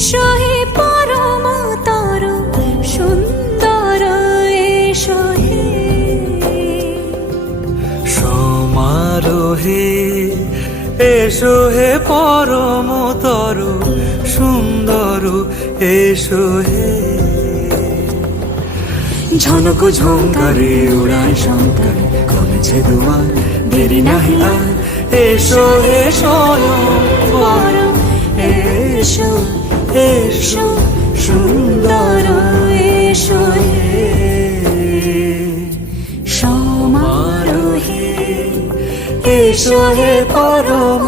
এসো হে পরম তরু সুন্দর এসো হে সমারোহে এসো হে পরম তরু সুন্দর এসো হে ঝনক ঝঙ্কারে উড়ায় শঙ্কর করেছে দুয়ার দেরি নাহি আর এসো হে স্বয়ং পরম এসো এসো সুন্দর এসো হে সমারোহে এসো হে পরম